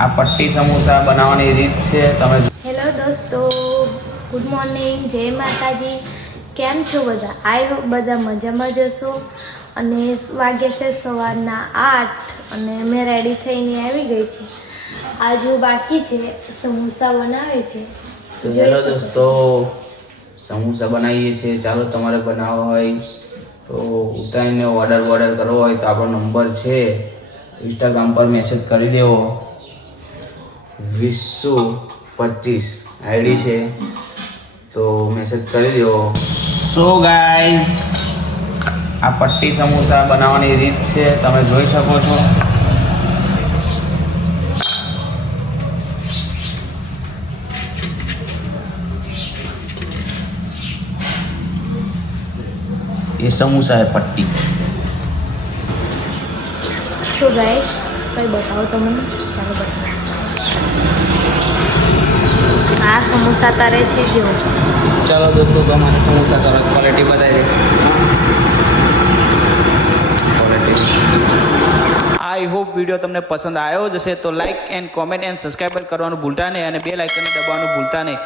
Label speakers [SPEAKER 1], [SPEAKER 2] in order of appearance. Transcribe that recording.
[SPEAKER 1] આ પટ્ટી સમોસા બનાવવાની રીત છે તમે
[SPEAKER 2] હેલો દોસ્તો ગુડ મોર્નિંગ જય માતાજી. કેમ છો બધા? આઈ હોપ બધા મજામાં જશો અને વાગ્યા છે સવારના આઠ અને મેં રેડી થઈને આવી ગઈ છે. આજુ બાકી છે સમોસા બનાવે છે.
[SPEAKER 1] તો હેલો દોસ્તો સમોસા બનાવીએ છીએ. ચાલો તમારે બનાવવા હોય તો ઉતારીને ઓર્ડર વોર્ડર કરવો હોય તો આપણો નંબર છે. ઇન્સ્ટાગ્રામ પર મેસેજ કરી દેવો. વીસો પચીસ. આઈડી છે. તો મેસેજ કરી દો. સો ગાઈઝ આ પટ્ટી સમોસા બનાવવાની રીત છે. તમે જોઈ શકો છો. એ સમોસા એ પટ્ટી.
[SPEAKER 2] સો ગાઈઝ કંઈ બતાવો તમને? ચાલો બતાવો. આ સમોસા તારે છે જો.
[SPEAKER 1] ચાલો દોસ્તો તમારે સમોસા તરત ક્વોલિટી બતાવી દે ક્વોલિટી આઈ હોપ વીડિયો તમને પસંદ આવ્યો જ હશે, તો like and comment and subscriber કરવાનું ભૂલતા નહીં અને બે લાઇકન દબાવવાનું ભૂલતા નહીં.